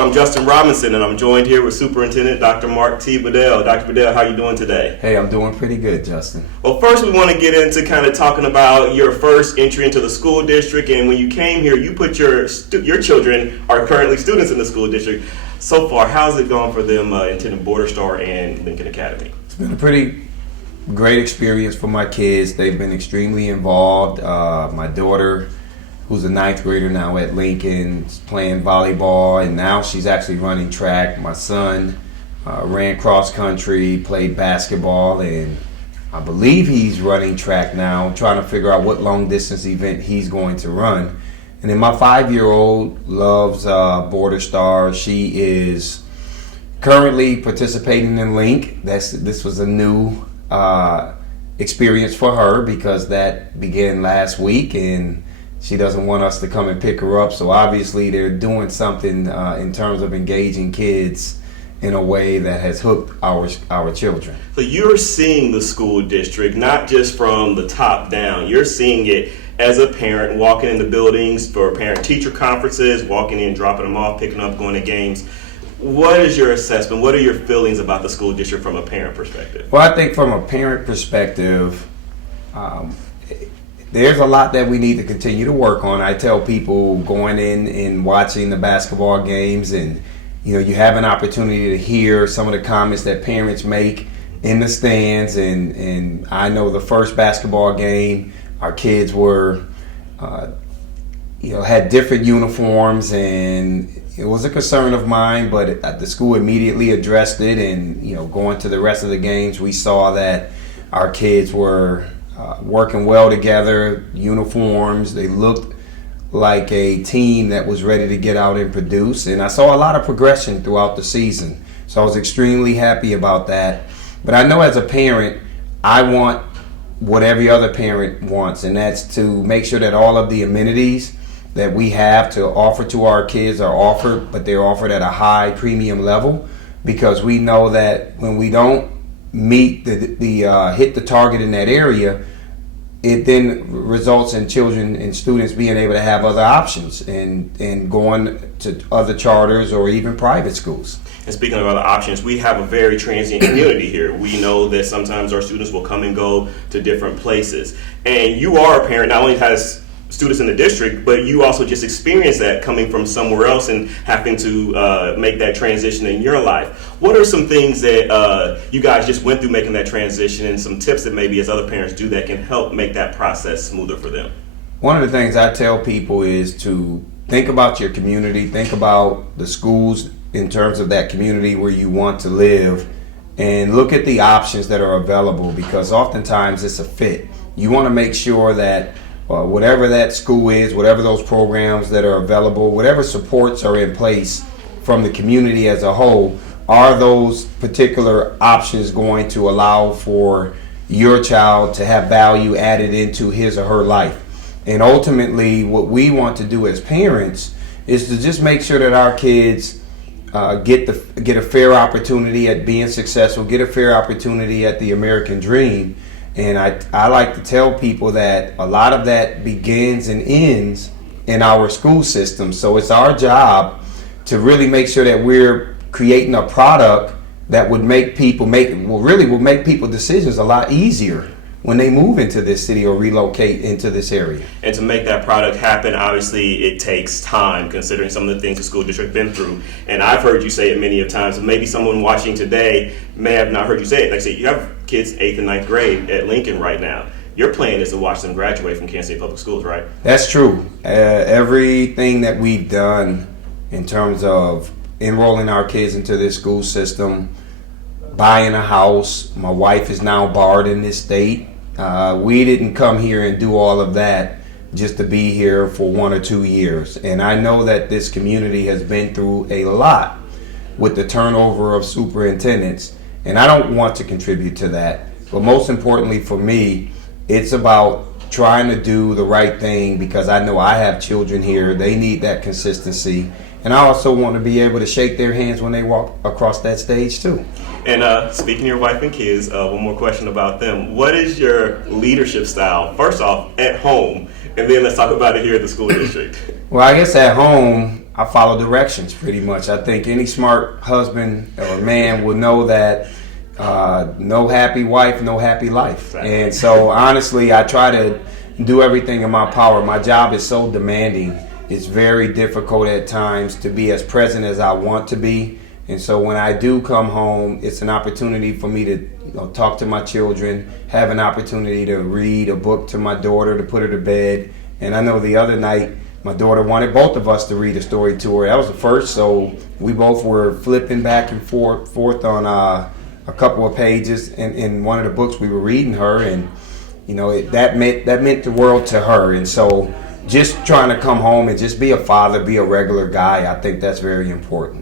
I'm Justin Robinson, and I'm joined here with Superintendent Dr. Mark T. Bedell. Dr. Bedell, how are you doing today? Hey, I'm doing pretty good, Justin. Well, first we want to get into kind of talking about your first entry into the school district, and when you came here, you put your children are currently students in the school district. So far, how's it gone for them attending Border Star and Lincoln Academy? It's been a pretty great experience for my kids. They've been extremely involved. My daughter, who's a ninth grader now at Lincoln, is playing volleyball, and now she's actually running track. My son ran cross country, played basketball, and I believe he's running track now, trying to figure out what long distance event he's going to run. And then my 5-year-old loves Border Star. She is currently participating in Link. This was a new experience for her because that began last week, and she doesn't want us to come and pick her up. So obviously they're doing something in terms of engaging kids in a way that has hooked our children. So you're seeing the school district not just from the top down. You're seeing it as a parent, walking in the buildings for parent-teacher conferences, walking in, dropping them off, picking up, going to games. What is your assessment? What are your feelings about the school district from a parent perspective? Well, I think from a parent perspective, there's a lot that we need to continue to work on. I tell people going in and watching the basketball games, and you have an opportunity to hear some of the comments that parents make in the stands. And I know the first basketball game, our kids were, had different uniforms, and it was a concern of mine, but the school immediately addressed it. And going to the rest of the games, we saw that our kids were working well together, uniforms. They looked like a team that was ready to get out and produce. And I saw a lot of progression throughout the season. So I was extremely happy about that. But I know as a parent, I want what every other parent wants, and that's to make sure that all of the amenities that we have to offer to our kids are offered, but they're offered at a high premium level, because we know that when we don't meet the hit the target in that area, it then results in children and students being able to have other options and going to other charters or even private schools. And speaking of other options, we have a very transient community here. We know that sometimes our students will come and go to different places. And you are a parent, not only has students in the district, but you also just experienced that coming from somewhere else and having to make that transition in your life. What are some things that you guys just went through making that transition, and some tips that maybe as other parents do that can help make that process smoother for them? One of the things I tell people is to think about your community, think about the schools in terms of that community where you want to live, and look at the options that are available, because oftentimes it's a fit. You want to make sure that whatever that school is, whatever those programs that are available, whatever supports are in place from the community as a whole, are those particular options going to allow for your child to have value added into his or her life? And ultimately, what we want to do as parents is to just make sure that our kids get a fair opportunity at being successful, get a fair opportunity at the American dream. And I like to tell people that a lot of that begins and ends in our school system. So it's our job to really make sure that we're creating a product that would make people will make people decisions a lot easier when they move into this city or relocate into this area. And to make that product happen, obviously it takes time, considering some of the things the school district been through. And I've heard you say it many of times, and maybe someone watching today may have not heard you say it. Like I say, you have kids 8th and 9th grade at Lincoln right now. Your plan is to watch them graduate from Kansas State Public Schools, right? That's true. Everything that we've done in terms of enrolling our kids into this school system, buying a house. My wife is now barred in this state. We didn't come here and do all of that just to be here for 1 or 2 years. And I know that this community has been through a lot with the turnover of superintendents, and I don't want to contribute to that. But most importantly for me, it's about trying to do the right thing, because I know I have children here. They need that consistency. And I also want to be able to shake their hands when they walk across that stage too. And speaking of your wife and kids, one more question about them. What is your leadership style, first off, at home, and then let's talk about it here at the school district? Well, I guess at home, I follow directions pretty much. I think any smart husband or man will know that no happy wife, no happy life. And so honestly, I try to do everything in my power. My job is so demanding. It's very difficult at times to be as present as I want to be. And so when I do come home, it's an opportunity for me to talk to my children, have an opportunity to read a book to my daughter, to put her to bed. And I know the other night, my daughter wanted both of us to read a story to her. That was the first, so we both were flipping back and forth on a couple of pages in one of the books we were reading her, and that meant the world to her. And so just trying to come home and just be a father, be a regular guy, I think that's very important.